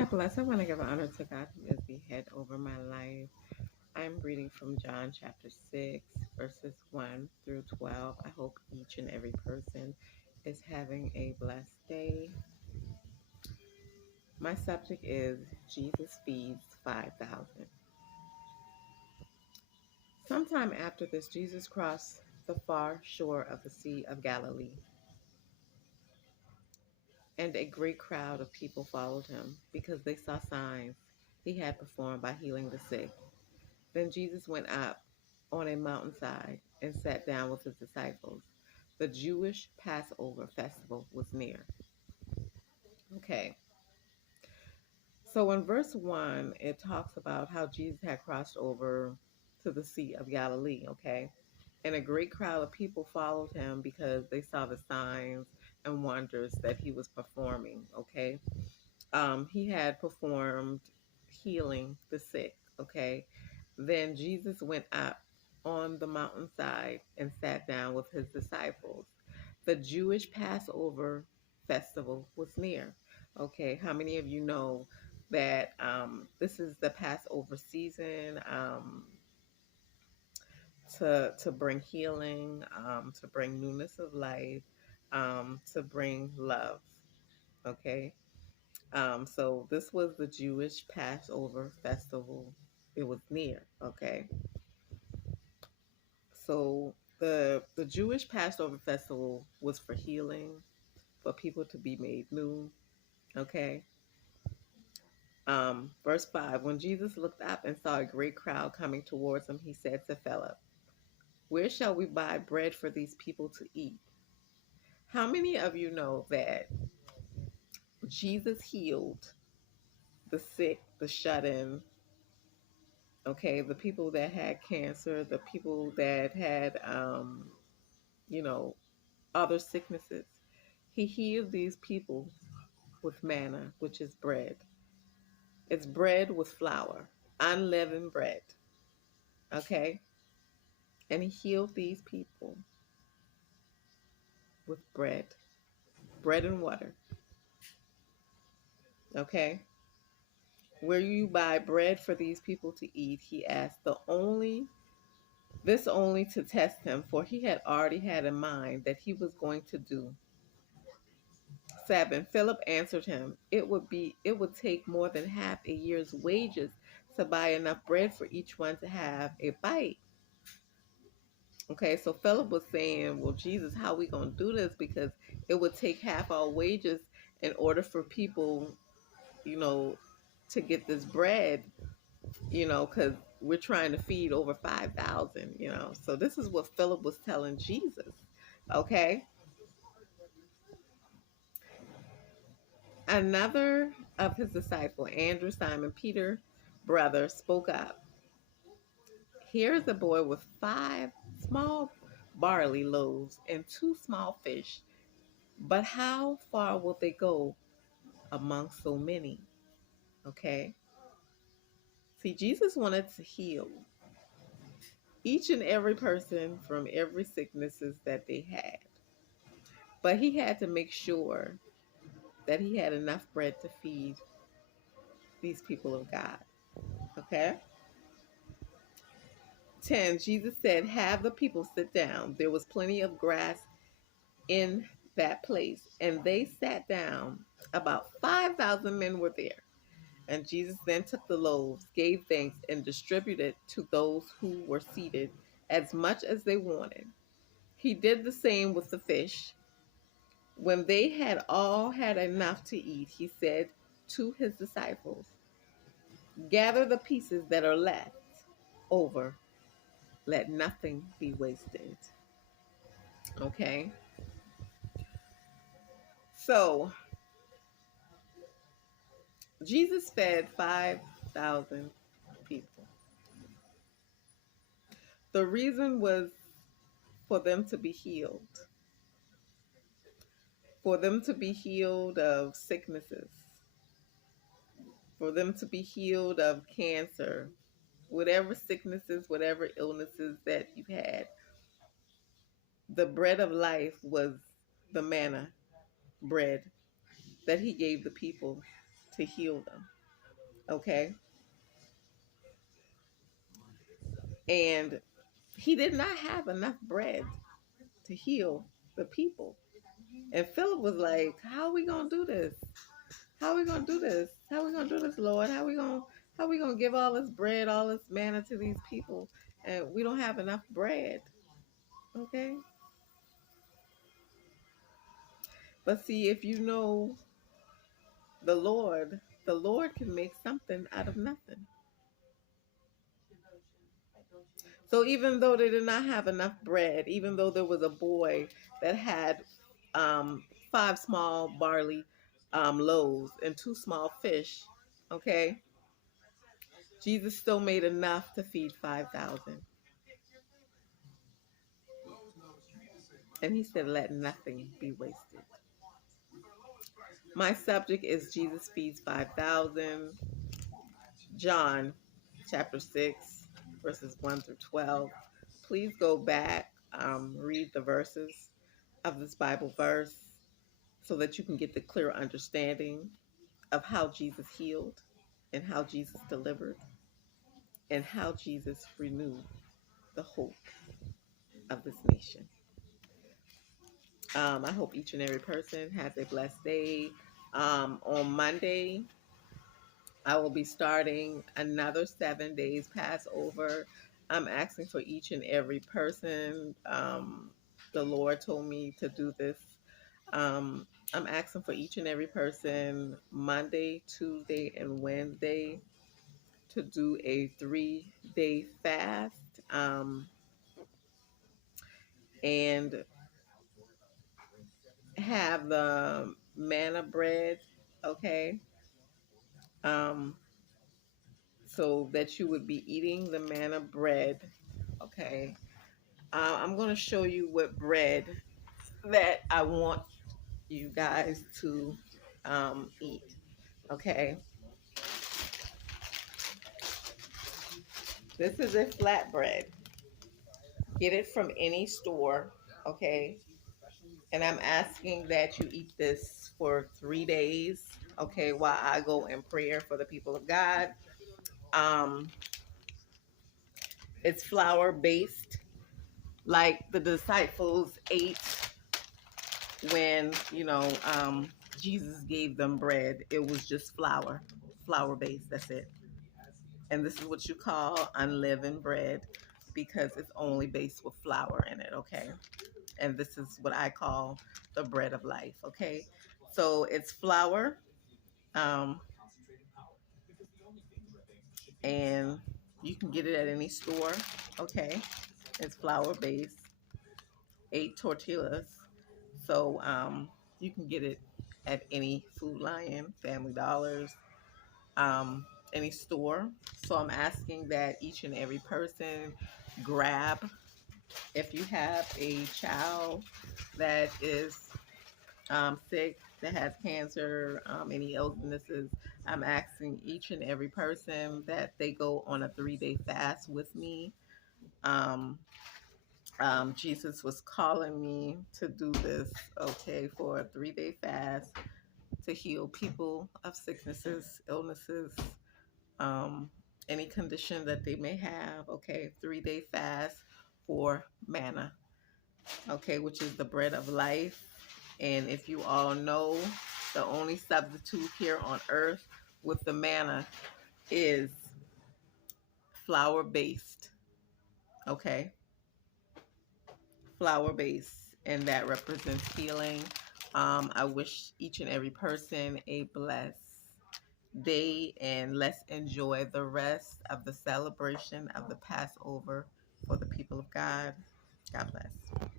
God bless. I want to give honor to God who is the head over my life. I'm reading from John chapter 6, verses 1 through 12. I hope each and every person is having a blessed day. My subject is Jesus feeds 5,000. Sometime after this, Jesus crossed the far shore of the Sea of Galilee, and a great crowd of people followed him because they saw signs he had performed by healing the sick. Then Jesus went up on a mountainside and sat down with his disciples. The Jewish Passover festival was near. Okay, so in verse 1, it talks about how Jesus had crossed over to the Sea of Galilee, okay? And a great crowd of people followed him because they saw the signs and wonders that he was performing, okay? He had performed healing the sick, okay? Then Jesus went up on the mountainside and sat down with his disciples. The Jewish Passover festival was near. Okay, how many of you know that this is the Passover season to bring healing, to bring newness of life, to bring love? Okay, so this was the Jewish Passover festival. It was near. Okay, so the Jewish Passover festival was for healing, for people to be made new. Okay. Verse 5, when Jesus looked up and saw a great crowd coming towards him, he said to Philip, "Where shall we buy bread for these people to eat?" How many of you know that Jesus healed the sick, the shut in, okay, the people that had cancer, the people that had, you know, other sicknesses? He healed these people with manna, which is bread. It's bread with flour, unleavened bread, okay? And he healed these people with bread and water, okay? Where you buy bread for these people to eat, he asked this only to test him, for he had already had in mind that he was going to do. 7, Philip answered him, it would take more than half a year's wages to buy enough bread for each one to have a bite. Okay, so Philip was saying, well, Jesus, how are we going to do this? Because it would take half our wages in order for people, you know, to get this bread, because we're trying to feed over 5,000, So this is what Philip was telling Jesus, okay? Another of his disciple, Andrew, Simon Peter, brother, spoke up. Here's a boy with 5 small barley loaves and 2 small fish. But how far will they go among so many? Okay. See, Jesus wanted to heal each and every person from every sicknesses that they had. But he had to make sure that he had enough bread to feed these people of God. Okay. 10, Jesus said, have the people sit down. There was plenty of grass in that place, and they sat down. About 5,000 men were there. And Jesus then took the loaves, gave thanks, and distributed to those who were seated as much as they wanted. He did the same with the fish. When they had all had enough to eat, he said to his disciples, gather the pieces that are left over. Let nothing be wasted. Okay? So, Jesus fed 5,000 people. The reason was for them to be healed, for them to be healed of sicknesses, for them to be healed of cancer, whatever sicknesses, whatever illnesses that you had. The bread of life was the manna bread that he gave the people to heal them. Okay. And he did not have enough bread to heal the people. And Philip was like, how are we gonna do this? How are we gonna do this? How are we gonna do this, Lord? How are we gonna give all this bread, all this manna to these people? And we don't have enough bread. Okay? But see, if you know the Lord can make something out of nothing. So even though they did not have enough bread, even though there was a boy that had um, 5 small barley loaves and 2 small fish, okay, Jesus still made enough to feed 5,000. And he said, let nothing be wasted. My subject is Jesus feeds 5,000. John chapter 6, verses 1 through 12. Please go back, read the verses of this Bible verse so that you can get the clear understanding of how Jesus healed and how Jesus delivered and how Jesus renewed the hope of this nation. I hope each and every person has a blessed day. On Monday, I will be starting another 7 days Passover. I'm asking for each and every person. The Lord told me to do this. I'm asking for each and every person Monday, Tuesday, and Wednesday to do a 3-day fast. And have the manna bread, okay? Um, so that you would be eating the manna bread, okay? I'm going to show you what bread that I want you guys to eat, okay? This is a flatbread. Get it from any store, okay? And I'm asking that you eat this for 3 days, okay, while I go in prayer for the people of God. Um, it's flour based, like the disciples ate when, Jesus gave them bread. It was just flour based. That's it. And this is what you call unleavened bread because it's only based with flour in it, okay? And this is what I call the bread of life, okay? So it's flour, um, and you can get it at any store, okay? It's flour based, 8 tortillas. So you can get it at any Food Lion, Family Dollars, any store. So I'm asking that each and every person grab, if you have a child that is sick, that has cancer, any illnesses, I'm asking each and every person that they go on a 3-day fast with me. Um, Jesus was calling me to do this, okay, for a 3-day fast to heal people of sicknesses, illnesses, um, any condition that they may have, okay, 3-day fast for manna, okay, which is the bread of life. And if you all know, the only substitute here on earth with the manna is flour based, okay, flour based, and that represents healing. I wish each and every person a blessed day, and let's enjoy the rest of the celebration of the Passover for the people of God. God bless.